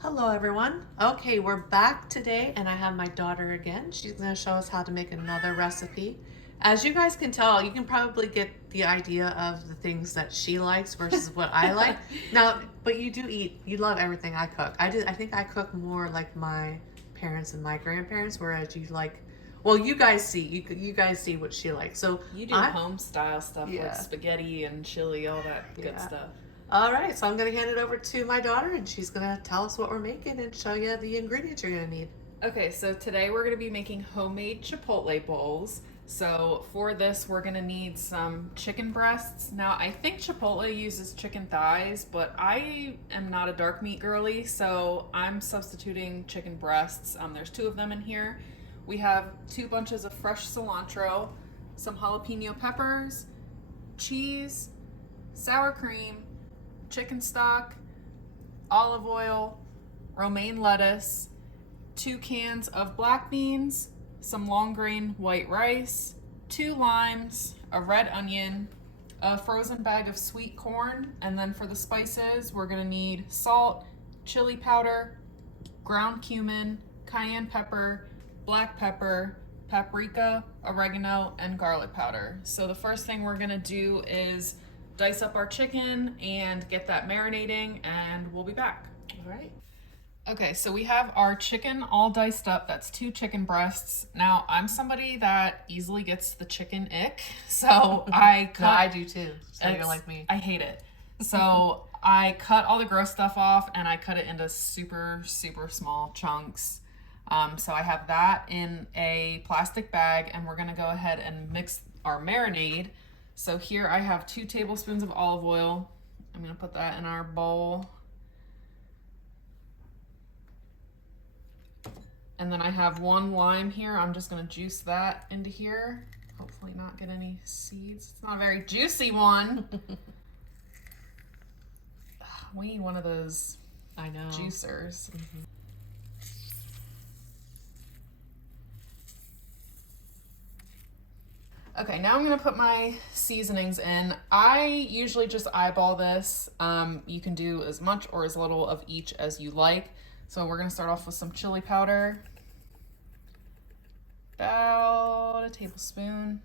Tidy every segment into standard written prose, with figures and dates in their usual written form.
Hello everyone. Okay, we're back today and I have my daughter again. She's going to show us how to make another recipe. As you guys can tell, you can probably get the idea of the things that she likes versus what I like. Now, but you do eat, you love everything I cook. I think I cook more like my parents and my grandparents, whereas you like, well, you guys see what she likes. So You do I, home style stuff like yeah, spaghetti and chili, all that good yeah. stuff. All right, so I'm going to hand it over to my daughter and she's going to tell us what we're making and show you the ingredients you're going to need. Okay, so today we're going to be making homemade Chipotle bowls. So for this, we're going to need some chicken breasts. Now, I think Chipotle uses chicken thighs, but I am not a dark meat girly, so I'm substituting chicken breasts. There's two of them in here. We have 2 bunches of fresh cilantro, some jalapeno peppers, cheese, sour cream, chicken stock, olive oil, romaine lettuce, 2 cans of black beans, some long grain white rice, 2 limes, a red onion, a frozen bag of sweet corn, and then for the spices, we're gonna need salt, chili powder, ground cumin, cayenne pepper, black pepper, paprika, oregano, and garlic powder. So the first thing we're gonna do is dice up our chicken and get that marinating, and we'll be back. All right. Okay, so we have our chicken all diced up. That's 2 chicken breasts. Now, I'm somebody that easily gets the chicken ick, so I cut. No, I do too. So you're It's- like me. I hate it. So I cut all the gross stuff off and I cut it into super, super small chunks. So I have that in a plastic bag, and we're gonna go ahead and mix our marinade. So here I have 2 tablespoons of olive oil. I'm gonna put that in our bowl. And then I have 1 lime here. I'm just gonna juice that into here. Hopefully not get any seeds. It's not a very juicy one. We need one of those I know. juicers. Mm-hmm. Okay, now I'm gonna put my seasonings in. I usually just eyeball this. You can do as much or as little of each as you like. So we're gonna start off with some chili powder. About a tablespoon.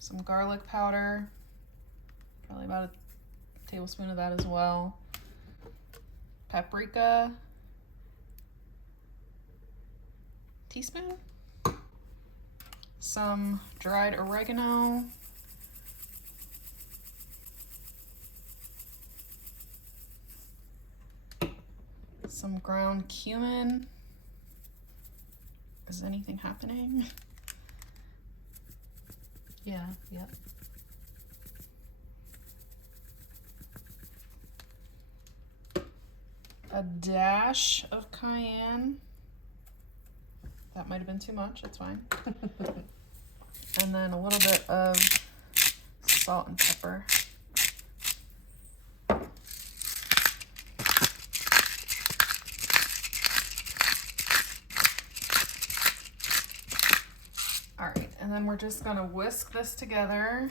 Some garlic powder. Probably about a tablespoon of that as well. Paprika. Teaspoon. Some dried oregano. Some ground cumin. Is anything happening? Yeah, yep. A dash of cayenne. That might have been too much, it's fine. And then a little bit of salt and pepper. All right, and then we're just gonna whisk this together.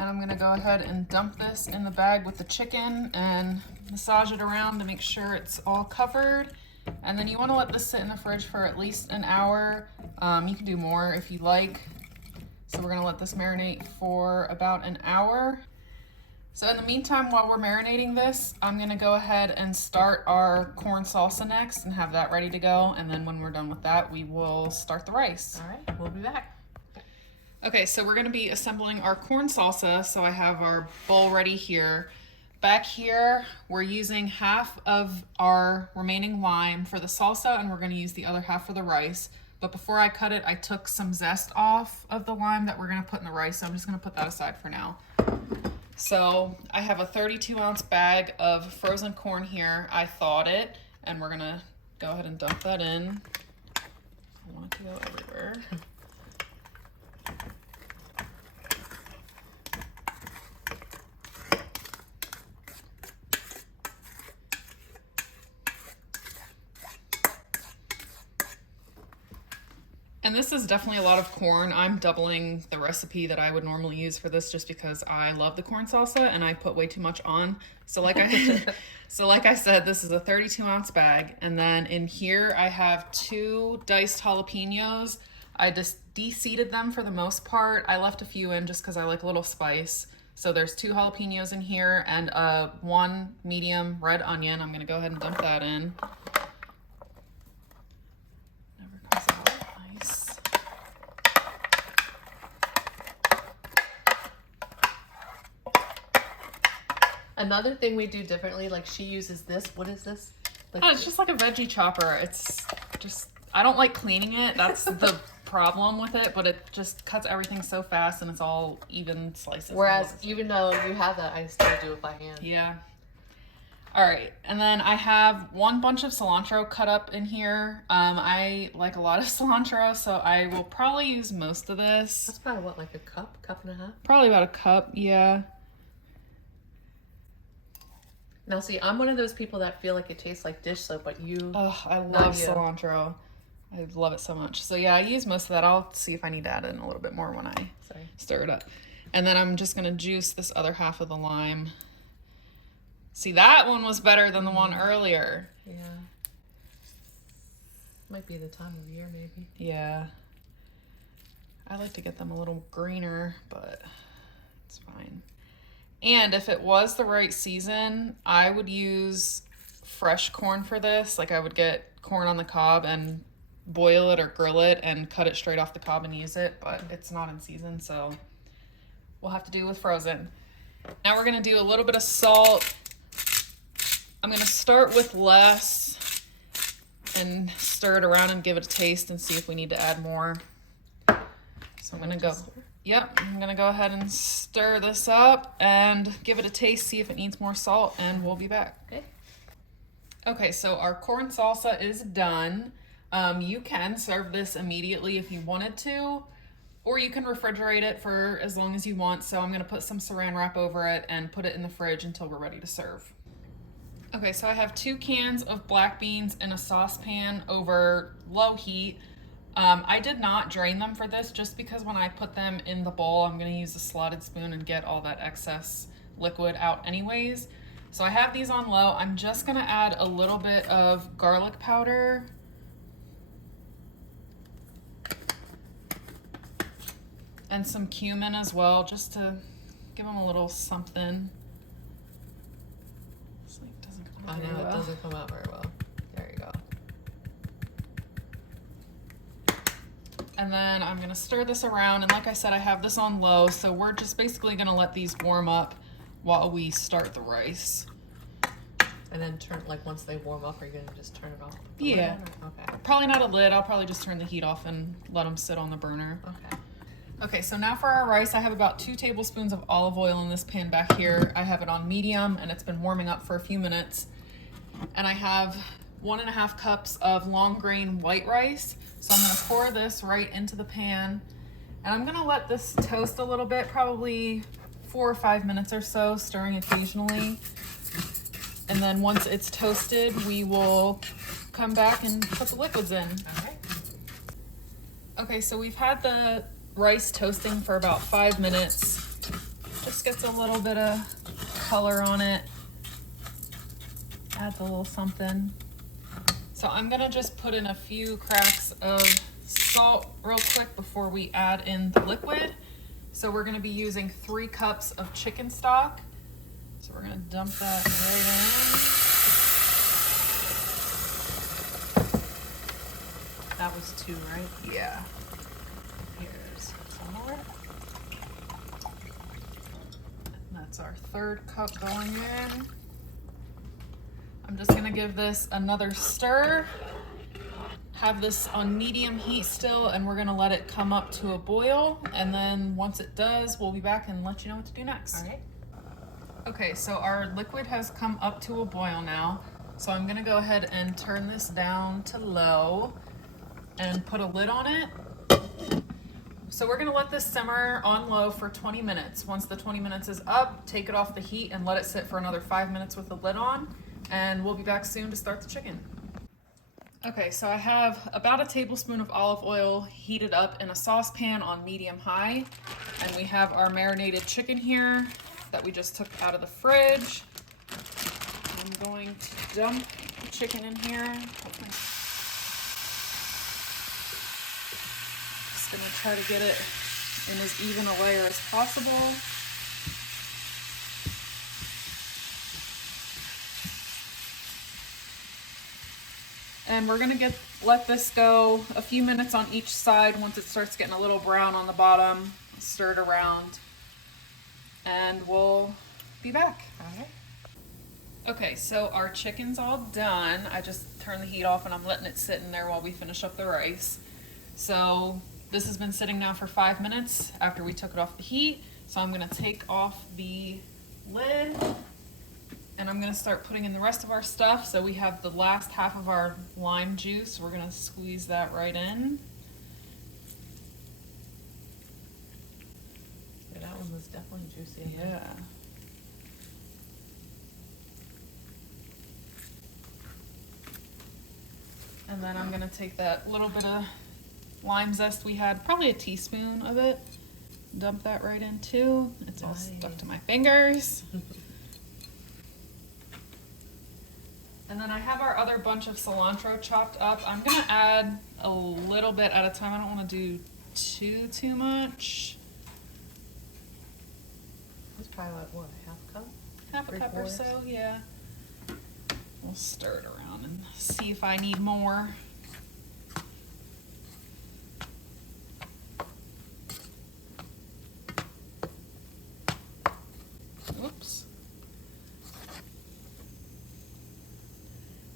And I'm gonna go ahead and dump this in the bag with the chicken and massage it around to make sure it's all covered. And then you wanna let this sit in the fridge for at least an hour. You can do more if you like. So we're gonna let this marinate for about an hour. So in the meantime, while we're marinating this, I'm gonna go ahead and start our corn salsa next and have that ready to go. And then when we're done with that, we will start the rice. All right, we'll be back. Okay, so we're gonna be assembling our corn salsa. So I have our bowl ready here. Back here, we're using half of our remaining lime for the salsa, and we're gonna use the other half for the rice. But before I cut it, I took some zest off of the lime that we're gonna put in the rice, so I'm just gonna put that aside for now. So I have a 32-ounce bag of frozen corn here. I thawed it, and we're gonna go ahead and dump that in. I want it to go everywhere. And this is definitely a lot of corn. I'm doubling the recipe that I would normally use for this just because I love the corn salsa and I put way too much on. So like I said, this is a 32-ounce bag. And then in here I have 2 diced jalapenos. I just de-seeded them for the most part. I left a few in just because I like a little spice. So there's 2 jalapenos in here and 1 medium red onion. I'm gonna go ahead and dump that in. Never comes out nice. Another thing we do differently, like she uses this. What is this? Like, Oh, it's just like a veggie chopper. It's just, I don't like cleaning it. That's the problem with it, but it just cuts everything so fast and it's all even slices. whereas even though you have that, I still do it by hand. Yeah. All right, and then I have 1 bunch of cilantro cut up in here. I like a lot of cilantro, so I will probably use most of this. That's probably what, like a cup and a half? Probably about a cup, yeah. Now see, I'm one of those people that feel like it tastes like dish soap, but you... Oh, I Not love you. cilantro. I love it so much. So yeah, I use most of that. I'll see if I need to add in a little bit more when I stir it up. And then I'm just gonna juice this other half of the lime. See, that one was better than the one earlier. Yeah. Might be the time of year, maybe. Yeah. I like to get them a little greener, but it's fine. And if it was the right season, I would use fresh corn for this. Like I would get corn on the cob and boil it or grill it and cut it straight off the cob and use it, but it's not in season, so we'll have to do with frozen. Now we're gonna do a little bit of salt. I'm gonna start with less and stir it around and give it a taste and see if we need to add more. So I'm gonna go, I'm gonna go ahead and stir this up and give it a taste, see if it needs more salt, and we'll be back. Okay. Okay, so our corn salsa is done. You can serve this immediately if you wanted to, or you can refrigerate it for as long as you want. So I'm gonna put some saran wrap over it and put it in the fridge until we're ready to serve. Okay, so I have 2 cans of black beans in a saucepan over low heat. I did not drain them for this just because when I put them in the bowl, I'm gonna use a slotted spoon and get all that excess liquid out anyways. So I have these on low. I'm just gonna add a little bit of garlic powder. And some cumin as well, just to give them a little something. This like doesn't come out I know, very it well. doesn't come out very well. There you go. And then I'm gonna stir this around, and like I said, I have this on low, so we're just basically gonna let these warm up while we start the rice. And then turn, like once they warm up, are you gonna just turn it off? Yeah. Okay. Probably not a lid, I'll probably just turn the heat off and let them sit on the burner. Okay. Okay, so now for our rice, I have about 2 tablespoons of olive oil in this pan back here. I have it on medium and it's been warming up for a few minutes. And I have 1.5 cups of long grain white rice. So I'm gonna pour this right into the pan. And I'm gonna let this toast a little bit, probably 4 or 5 minutes or so, stirring occasionally. And then once it's toasted, we will come back and put the liquids in. All right. Okay, so we've had the rice toasting for about 5 minutes. Just gets a little bit of color on it. Adds a little something. So I'm gonna just put in a few cracks of salt real quick before we add in the liquid. So we're gonna be using 3 cups of chicken stock. So we're gonna dump that right in. That was 2, right? Yeah. Here's some more. That's our 3rd cup going in. I'm just gonna give this another stir. Have this on medium heat still, and we're gonna let it come up to a boil. And then once it does, we'll be back and let you know what to do next. All right. Okay, so our liquid has come up to a boil now. So I'm gonna go ahead and turn this down to low and put a lid on it. So we're gonna let this simmer on low for 20 minutes. Once the 20 minutes is up, take it off the heat and let it sit for another 5 minutes with the lid on. And we'll be back soon to start the chicken. Okay, so I have about a tablespoon of olive oil heated up in a saucepan on medium-high. And we have our marinated chicken here that we just took out of the fridge. I'm going to dump the chicken in here. Just gonna try to get it in as even a layer as possible. And we're gonna let this go a few minutes on each side. Once it starts getting a little brown on the bottom, stir it around, and we'll be back. All right. Okay, so our chicken's all done. I just turned the heat off and I'm letting it sit in there while we finish up the rice. So this has been sitting now for 5 minutes after we took it off the heat. So I'm gonna take off the lid and I'm gonna start putting in the rest of our stuff. So we have the last half of our lime juice. We're gonna squeeze that right in. Yeah, that one was definitely juicy. Yeah. And then I'm gonna take that little bit of lime zest we had, probably a teaspoon of it, dump that right in too. It's all stuck to my fingers. And then I have our other bunch of cilantro chopped up. I'm gonna add a little bit at a time. I don't wanna do too much. It's probably like, what, a half cup? Half a cup or so, yeah. We'll stir it around and see if I need more. Oops.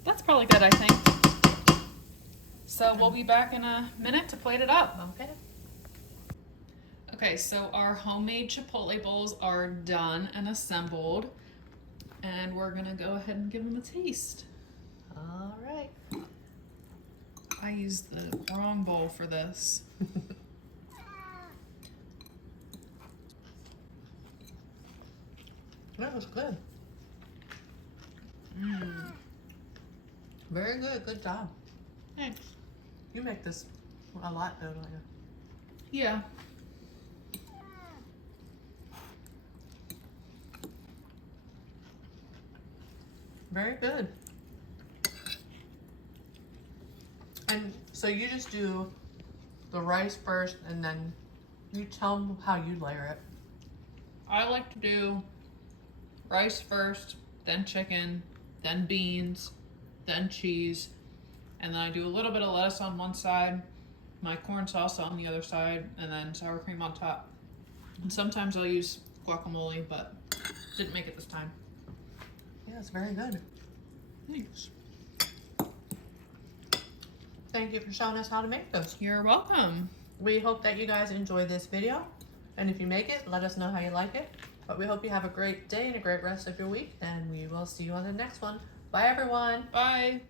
That's probably good, I think. So we'll be back in a minute to plate it up. Okay. Okay, so our homemade Chipotle bowls are done and assembled. And we're gonna go ahead and give them a taste. All right. I used the wrong bowl for this. That was good. Mm. Very good. Good job. Thanks. You make this a lot though, don't you? Yeah. Very good. And so you just do the rice first and then you tell them how you layer it. I like to do rice first, then chicken, then beans, then cheese, and then I do a little bit of lettuce on one side, my corn salsa on the other side, and then sour cream on top. And sometimes I'll use guacamole, but didn't make it this time. Yeah, it's very good. Thanks. Thank you for showing us how to make this. You're welcome. We hope that you guys enjoy this video. And if you make it, let us know how you like it. But we hope you have a great day and a great rest of your week. And we will see you on the next one. Bye, everyone. Bye.